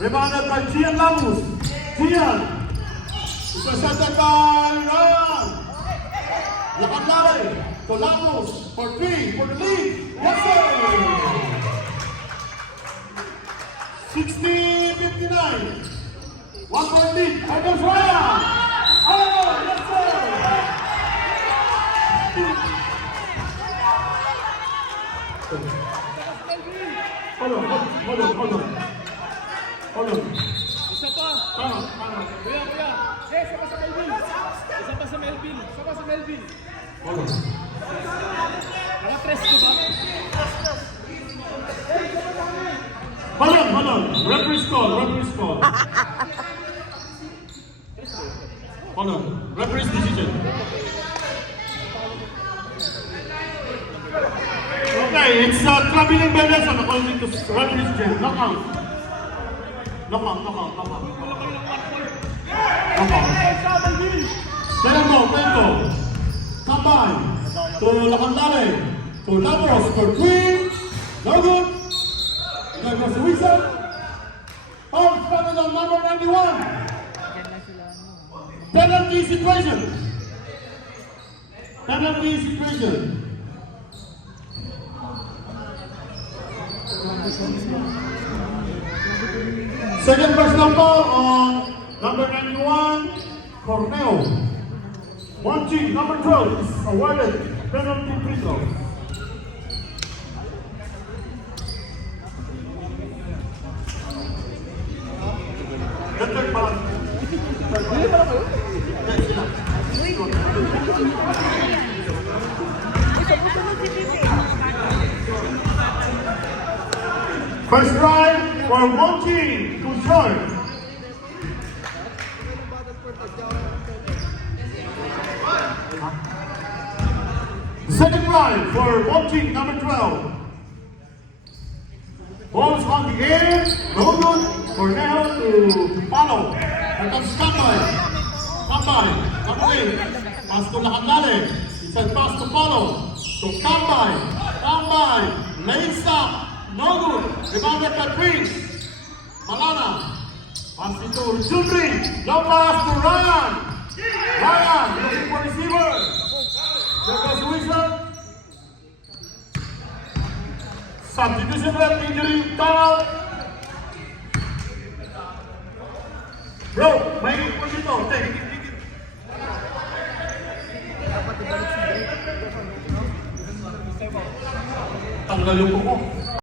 Rebounded by Gian Lamus. Gian. Intercepted by Ryan. Lakad-lari to Lamus for 3 for the lead. Yes, sir! 60-59. 1 point lead. Here comes Ryan. Oh, yes, sir! Hold on. Isa pa. Tama. Kuya. Isa pa sa Melvin. Isa pa sa Melvin. Hold on. Naka-press ko ba? Hold on. Referee's call. Hold on. Referee's decision. Okay, it's traveling violation according to referee's decision. Knockout. Tempo. Combine. To Lakandale. To Labros. For 3. No good. There goes the whistle. Foul started on number 91. Penalty situation. Second personal foul on number 91, Cornell. One team, number 12, is awarded penalty free throw. First drive for one team to join. Second drive for one team, number 12. Ball's on the air, no good for now to follow. Here comes Kambay. Pass to Lakandale. He said pass to follow. To Kambay, lays up, no good. Rebounded by Prince. Malana. Pass it to Jumri. No pass to Ryan. Looking for receiver. There goes the whistle. Substitution rep injury, foul. Bro, may po dito. Take. Tanggal yung buko.